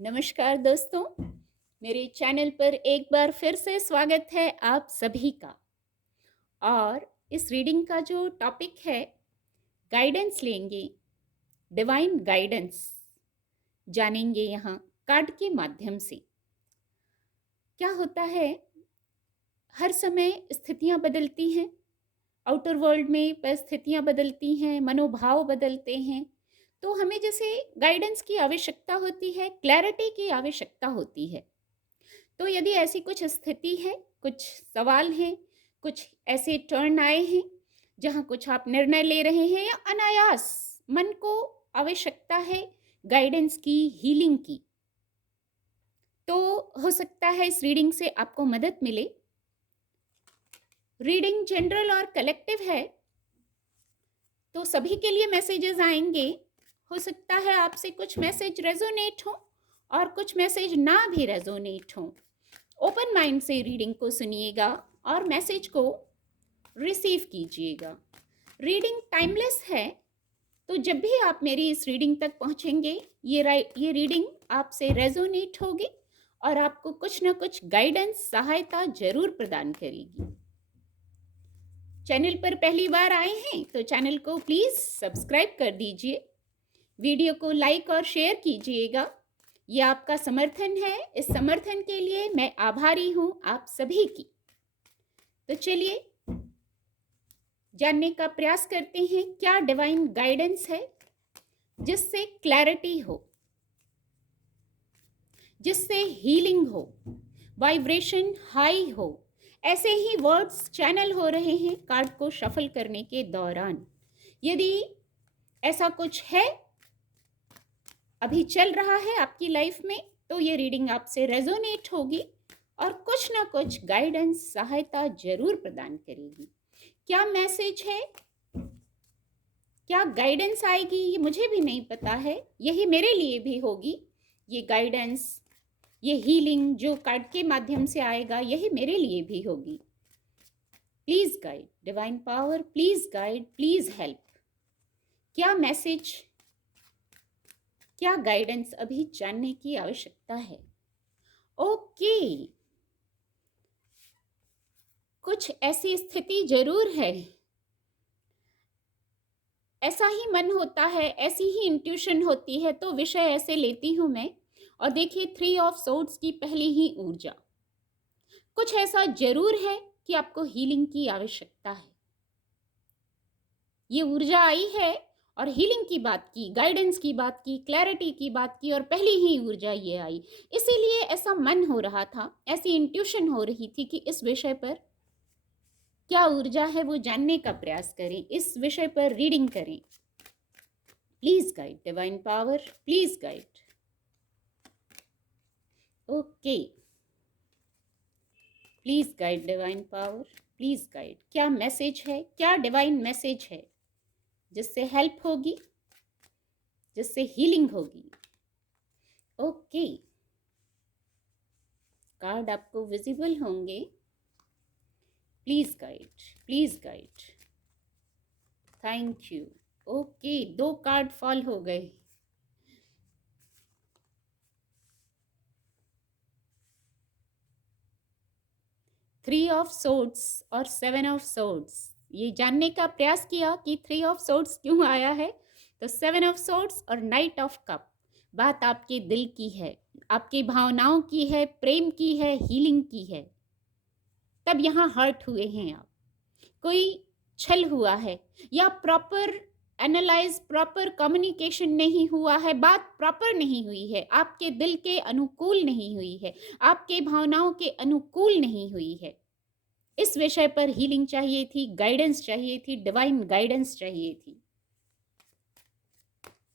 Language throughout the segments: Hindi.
नमस्कार दोस्तों, मेरे चैनल पर एक बार फिर से स्वागत है आप सभी का। और इस रीडिंग का जो टॉपिक है, गाइडेंस लेंगे, डिवाइन गाइडेंस जानेंगे यहाँ कार्ड के माध्यम से। क्या होता है, हर समय स्थितियाँ बदलती हैं, आउटर वर्ल्ड में परिस्थितियाँ बदलती हैं, मनोभाव बदलते हैं, तो हमें जैसे गाइडेंस की आवश्यकता होती है, क्लैरिटी की आवश्यकता होती है। तो यदि ऐसी कुछ स्थिति है, कुछ सवाल हैं, कुछ ऐसे टर्न आए हैं जहाँ कुछ आप निर्णय ले रहे हैं या अनायास मन को आवश्यकता है गाइडेंस की, हीलिंग की, तो हो सकता है इस रीडिंग से आपको मदद मिले। रीडिंग जनरल और कलेक्टिव है, तो सभी के लिए मैसेजेस आएंगे। हो सकता है आपसे कुछ मैसेज रेजोनेट हो और कुछ मैसेज ना भी रेजोनेट हो। ओपन माइंड से रीडिंग को सुनिएगा और मैसेज को रिसीव कीजिएगा। रीडिंग टाइमलेस है, तो जब भी आप मेरी इस रीडिंग तक पहुंचेंगे, ये रीडिंग आपसे रेजोनेट होगी और आपको कुछ ना कुछ गाइडेंस, सहायता जरूर प्रदान करेगी। चैनल पर पहली बार आए हैं तो चैनल को प्लीज सब्सक्राइब कर दीजिए, वीडियो को लाइक और शेयर कीजिएगा। ये आपका समर्थन है, इस समर्थन के लिए मैं आभारी हूं आप सभी की। तो चलिए जानने का प्रयास करते हैं क्या डिवाइन गाइडेंस है जिससे क्लैरिटी हो, जिससे हीलिंग हो, वाइब्रेशन हाई हो। ऐसे ही वर्ड्स चैनल हो रहे हैं कार्ड को शफल करने के दौरान। यदि ऐसा कुछ है, अभी चल रहा है आपकी लाइफ में, तो ये रीडिंग आपसे रेजोनेट होगी और कुछ ना कुछ गाइडेंस, सहायता जरूर प्रदान करेगी। क्या मैसेज है, क्या गाइडेंस आएगी, ये मुझे भी नहीं पता है, यही मेरे लिए भी होगी। ये गाइडेंस, ये हीलिंग जो कार्ड के माध्यम से आएगा, यही मेरे लिए भी होगी। Please guide, divine power, please guide, please help. क्या मैसेज, क्या गाइडेंस अभी जानने की आवश्यकता है। ओके, कुछ ऐसी स्थिति जरूर है, ऐसा ही मन होता है, ऐसी ही इंट्यूशन होती है, तो विषय ऐसे लेती हूं मैं। और देखिए, 3 ऑफ सोर्ड्स की पहली ही ऊर्जा, कुछ ऐसा जरूर है कि आपको हीलिंग की आवश्यकता है। ये ऊर्जा आई है और हीलिंग की बात की, गाइडेंस की बात की, क्लैरिटी की बात की, और पहली ही ऊर्जा ये आई। इसीलिए ऐसा मन हो रहा था, ऐसी इंट्यूशन हो रही थी कि इस विषय पर क्या ऊर्जा है वो जानने का प्रयास करें, इस विषय पर रीडिंग करें। Please guide, divine power, please guide. Okay, please guide, divine power, please guide. क्या मैसेज है, क्या डिवाइन मैसेज है जिससे हेल्प होगी, जिससे हीलिंग होगी। ओके, कार्ड आपको विजिबल होंगे। Please guide, please guide, thank you. Okay, 2 card fall हो गए। थ्री ऑफ सोर्ड्स और 7 ऑफ सोर्ड्स। ये जानने का प्रयास किया कि 3 ऑफ सोर्ड्स क्यों आया है, तो 7 ऑफ सोर्ड्स और नाइट ऑफ कप। बात आपके दिल की है, आपकी भावनाओं की है, प्रेम की है, हीलिंग की है। तब यहाँ हर्ट हुए हैं आप, कोई छल हुआ है, या प्रॉपर एनालाइज, प्रॉपर कम्युनिकेशन नहीं हुआ है, बात प्रॉपर नहीं हुई है, आपके दिल के अनुकूल नहीं हुई है, आपके भावनाओं के अनुकूल नहीं हुई है। इस विषय पर हीलिंग चाहिए थी, गाइडेंस चाहिए थी, डिवाइन गाइडेंस चाहिए थी।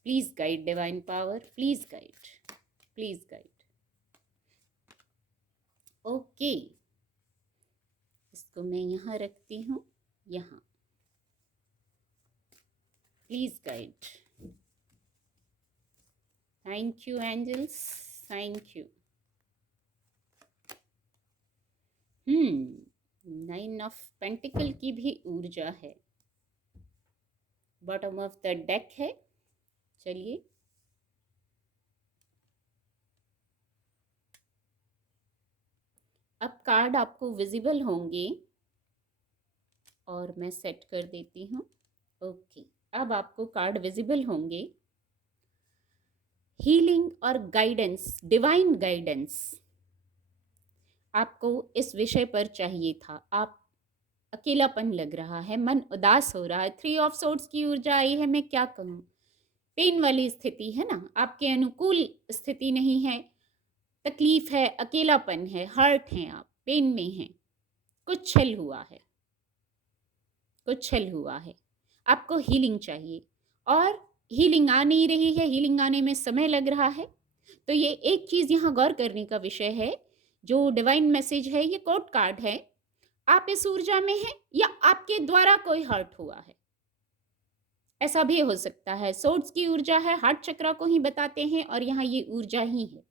Please guide, divine power, please guide, please guide. Okay, इसको मैं यहाँ रखती हूँ, यहाँ। Please guide, thank you angels, thank you. 9 of pentacle की भी ऊर्जा है, बॉटम ऑफ द डेक है। चलिए, अब कार्ड आपको विजिबल होंगे और मैं सेट कर देती हूँ। ओके, अब आपको कार्ड विजिबल होंगे। हीलिंग और गाइडेंस, डिवाइन गाइडेंस आपको इस विषय पर चाहिए था। आप अकेलापन लग रहा है, मन उदास हो रहा है। 3 ऑफ सोर्ड्स की ऊर्जा आई है। मैं क्या कहूँ, पेन वाली स्थिति है ना, आपके अनुकूल स्थिति नहीं है, तकलीफ है, अकेलापन है, हर्ट हैं, आप पेन में हैं, कुछ छल हुआ है, कुछ छल हुआ है। आपको हीलिंग चाहिए और हीलिंग आ नहीं रही है, हीलिंग आने में समय लग रहा है। तो ये एक चीज़ यहाँ गौर करने का विषय है। जो डिवाइन मैसेज है, ये कोर्ट कार्ड है। आप इस ऊर्जा में हैं या आपके द्वारा कोई हर्ट हुआ है, ऐसा भी हो सकता है। सोर्ड्स की ऊर्जा है, हार्ट चक्रा को ही बताते हैं और यहाँ ये ऊर्जा ही है।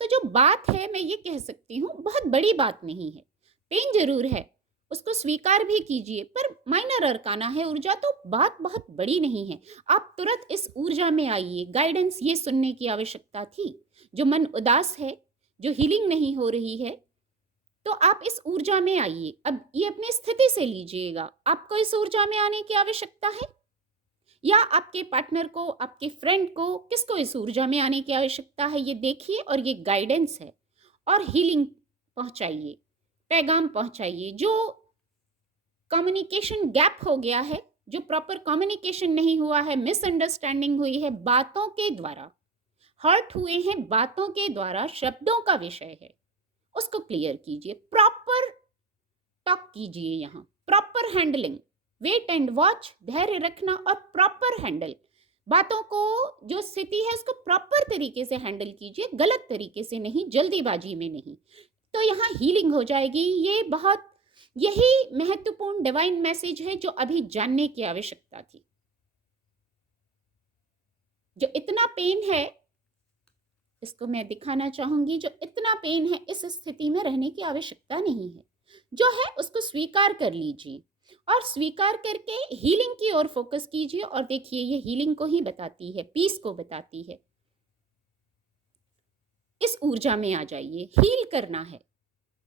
तो जो बात है, मैं ये कह सकती हूँ, बहुत बड़ी बात नहीं है। पेन जरूर है, उसको स्वीकार भी कीजिए, पर माइनर अरकाना है ऊर्जा, तो बात बहुत बड़ी नहीं है। आप तुरंत इस ऊर्जा में आइए। गाइडेंस ये सुनने की आवश्यकता थी। जो मन उदास है, जो हीलिंग नहीं हो रही है, तो आप इस ऊर्जा में आइए। अब ये अपनी स्थिति से लीजिएगा। आपको इस ऊर्जा में आने की आवश्यकता है या आपके पार्टनर को, आपके फ्रेंड को, किसको इस ऊर्जा में आने की आवश्यकता है, ये देखिए। और ये गाइडेंस है और हीलिंग पहुंचाइए, पैगाम पहुंचाइए। जो कम्युनिकेशन गैप हो गया है, जो प्रॉपर कम्युनिकेशन नहीं हुआ है, मिसअंडरस्टैंडिंग हुई है, बातों के द्वारा हर्ट हुए हैं, बातों के द्वारा, शब्दों का विषय है, उसको क्लियर कीजिए। प्रॉपर टॉक कीजिए, यहाँ proper handling, wait and watch, धैर्य रखना और प्रॉपर हैंडल। बातों को, जो स्थिति है, उसको प्रॉपर तरीके से हैंडल कीजिए, गलत तरीके से नहीं, जल्दीबाजी में नहीं। तो यहाँ हीलिंग हो जाएगी। ये बहुत, यही महत्वपूर्ण डिवाइन मैसेज है जो अभी जानने की आवश्यकता थी। जो इतना पेन है, इसको मैं दिखाना चाहूंगी, जो इतना पेन है, इस स्थिति में रहने की आवश्यकता नहीं है। जो है उसको स्वीकार कर लीजिए और स्वीकार करके हीलिंग की ओर फोकस कीजिए। और देखिए, ये हीलिंग को ही बताती है, पीस को बताती है। इस ऊर्जा में आ जाइए। हील करना है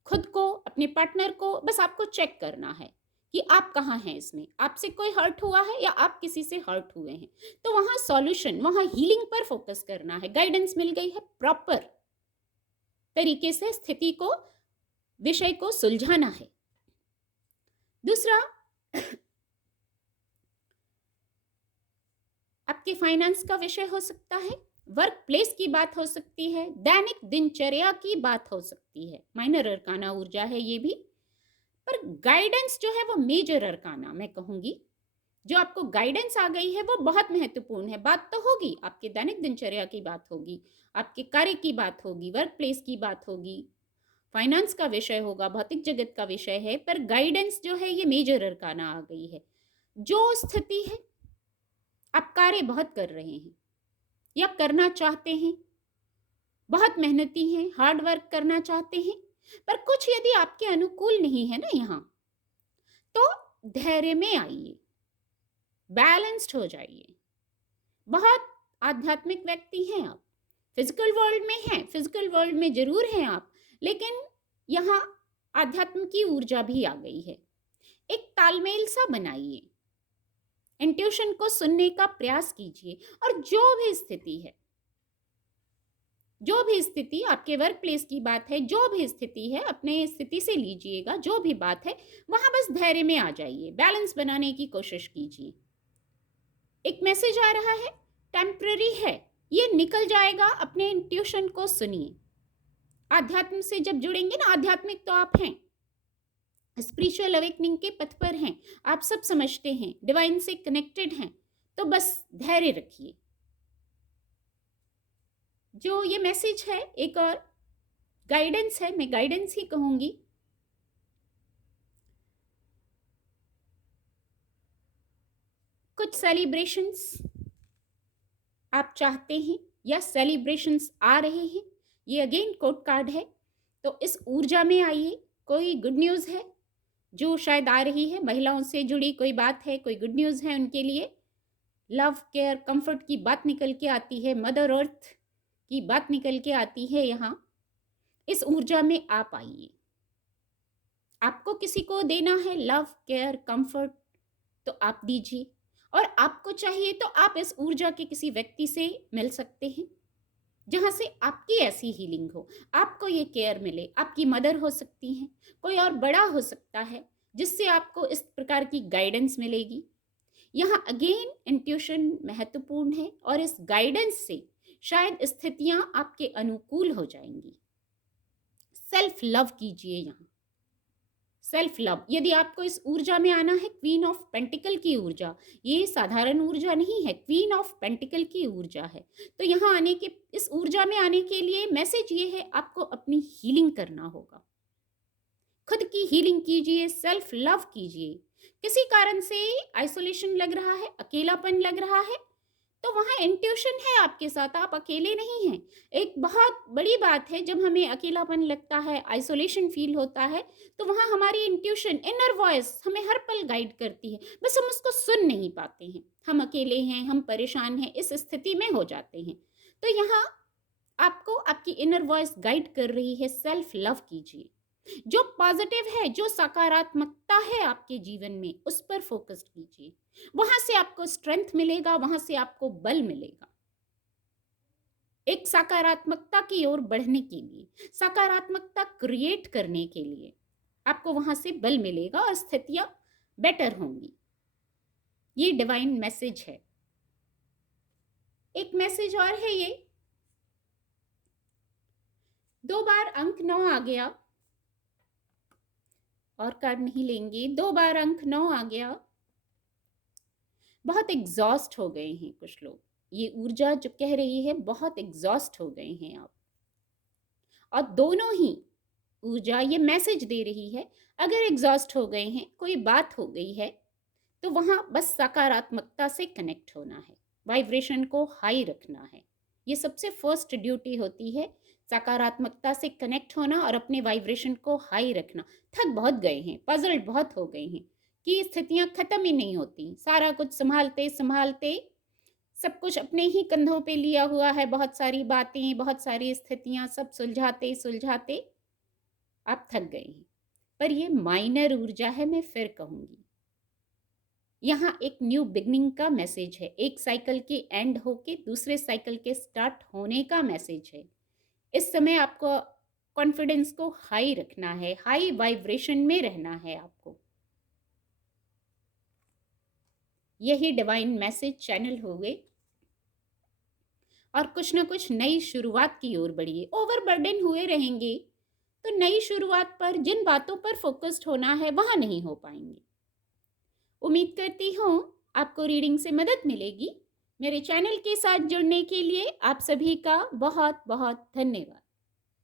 खुद को, अपने पार्टनर को, बस आपको चेक करना है कि आप कहाँ हैं इसमें। आपसे कोई हर्ट हुआ है या आप किसी से हर्ट हुए हैं, तो वहां सॉल्यूशन, वहां हीलिंग पर फोकस करना है। गाइडेंस मिल गई है, प्रॉपर तरीके से स्थिति को, विषय को सुलझाना है। दूसरा, आपके फाइनेंस का विषय हो सकता है, वर्क प्लेस की बात हो सकती है, दैनिक दिनचर्या की बात हो सकती है। माइनर अरकाना ऊर्जा है ये भी, पर गाइडेंस जो है वो मेजर अरकाना मैं कहूंगी। जो आपको गाइडेंस आ गई है वो बहुत महत्वपूर्ण है। बात तो होगी, आपके दैनिक दिनचर्या की बात होगी, आपके कार्य की बात होगी, वर्क प्लेस की बात होगी, फाइनेंस का विषय होगा, भौतिक जगत का विषय है, पर गाइडेंस जो है ये मेजर अरकाना आ गई है। जो स्थिति है, आप कार्य बहुत कर रहे हैं या करना चाहते हैं, बहुत मेहनती हैं, हार्ड वर्क करना चाहते हैं, पर कुछ यदि आपके अनुकूल नहीं है ना यहाँ, तो धैर्य में आइए, बैलेंस्ड हो जाइए। बहुत आध्यात्मिक व्यक्ति हैं आप, फिजिकल वर्ल्ड में हैं, फिजिकल वर्ल्ड में जरूर हैं आप, लेकिन यहाँ आध्यात्म की ऊर्जा भी आ गई है। एक तालमेल सा बनाइए, इंट्यूशन को सुनने का प्रयास कीजिए। और जो भी स्थिति है, जो भी स्थिति, आपके वर्क प्लेस की बात है, जो भी स्थिति है, अपने स्थिति से लीजिएगा। जो भी बात है वहां बस धैर्य में आ जाइए, बैलेंस बनाने की कोशिश कीजिए। एक मैसेज आ रहा है, टेम्पररी है, ये निकल जाएगा। अपने इंट्यूशन को सुनिए। आध्यात्म से जब जुड़ेंगे ना, आध्यात्मिक तो आप हैं, स्पिरिचुअल अवेकनिंग के पथ पर हैं, आप सब समझते हैं, डिवाइन से कनेक्टेड हैं, तो बस धैर्य रखिए। जो ये मैसेज है, एक और गाइडेंस है, मैं गाइडेंस ही कहूंगी। कुछ सेलिब्रेशंस आप चाहते हैं या सेलिब्रेशंस आ रहे हैं, ये अगेन कोड कार्ड है, तो इस ऊर्जा में आइए। कोई गुड न्यूज़ है जो शायद आ रही है, महिलाओं से जुड़ी कोई बात है, कोई गुड न्यूज़ है उनके लिए। लव, केयर, कंफर्ट की बात निकल के आती है, मदर अर्थ की बात निकल के आती है। यहाँ इस ऊर्जा में आप आइए। आपको किसी को देना है लव, केयर, कंफर्ट, तो आप दीजिए। और आपको चाहिए तो आप इस ऊर्जा के किसी व्यक्ति से मिल सकते हैं जहां से आपकी ऐसी हीलिंग हो, आपको ये केयर मिले। आपकी मदर हो सकती हैं, कोई और बड़ा हो सकता है जिससे आपको इस प्रकार की गाइडेंस मिलेगी। यहाँ अगेन इंट्यूशन महत्वपूर्ण है और इस गाइडेंस से शायद स्थितियां आपके अनुकूल हो जाएंगी। सेल्फ लव कीजिए। यहाँ सेल्फ लव, यदि आपको इस ऊर्जा में आना है, क्वीन ऑफ पेंटिकल की ऊर्जा, ये साधारण ऊर्जा नहीं है, क्वीन ऑफ पेंटिकल की ऊर्जा है। तो यहाँ आने के, इस ऊर्जा में आने के लिए मैसेज ये है, आपको अपनी हीलिंग करना होगा। खुद की हीलिंग कीजिए, सेल्फ लव कीजिए। किसी कारण से आइसोलेशन लग रहा है, अकेलापन लग रहा है, तो वहाँ इंट्यूशन है आपके साथ, आप अकेले नहीं हैं। एक बहुत बड़ी बात है, जब हमें अकेलापन लगता है, आइसोलेशन फील होता है, तो वहाँ हमारी इंट्यूशन, इनर वॉइस हमें हर पल गाइड करती है, बस हम उसको सुन नहीं पाते हैं। हम अकेले हैं, हम परेशान हैं, इस स्थिति में हो जाते हैं। तो यहाँ आपको आपकी इनर वॉइस गाइड कर रही है, सेल्फ लव कीजिए। जो पॉजिटिव है, जो सकारात्मकता है आपके जीवन में, उस पर फोकस कीजिए। वहां से आपको स्ट्रेंथ मिलेगा, वहां से आपको बल मिलेगा। एक सकारात्मकता की ओर बढ़ने के लिए, सकारात्मकता क्रिएट करने के लिए आपको वहां से बल मिलेगा और स्थितियां बेटर होंगी। ये डिवाइन मैसेज है। एक मैसेज और है ये, 2 बार अंक 9 आ गया, और कार्ड नहीं लेंगे। 2 बार अंक 9 आ गया। बहुत एग्जॉस्ट हो गए हैं कुछ लोग, ये ऊर्जा जो कह रही है बहुत एग्जॉस्ट हो गए हैं आप। और दोनों ही ऊर्जा ये मैसेज दे रही है, अगर एग्जॉस्ट हो गए हैं, कोई बात हो गई है, तो वहां बस सकारात्मकता से कनेक्ट होना है, वाइब्रेशन को हाई रखना है। ये सबसे फर्स्ट ड्यूटी होती है, सकारात्मकता से कनेक्ट होना और अपने वाइब्रेशन को हाई रखना। थक बहुत गए हैं, पजल्ड बहुत हो गए हैं कि स्थितियां खत्म ही नहीं होती, सारा कुछ संभालते संभालते सब कुछ अपने ही कंधों पे लिया हुआ है, बहुत सारी बातें, बहुत सारी स्थितियां, सब सुलझाते सुलझाते आप थक गए हैं। पर ये माइनर ऊर्जा है, मैं फिर कहूंगी। यहाँ एक न्यू बिगनिंग का मैसेज है, एक साइकिल के एंड होके दूसरे साइकिल के स्टार्ट होने का मैसेज है। इस समय आपको कॉन्फिडेंस को हाई रखना है, हाई वाइब्रेशन में रहना है आपको। यही डिवाइन मैसेज चैनल हो गए और कुछ ना कुछ नई शुरुआत की ओर बढ़िए। ओवरबर्डन हुए रहेंगे तो नई शुरुआत पर, जिन बातों पर फोकस्ड होना है, वहां नहीं हो पाएंगे। उम्मीद करती हूँ आपको रीडिंग से मदद मिलेगी। मेरे चैनल के साथ जुड़ने के लिए आप सभी का बहुत बहुत धन्यवाद।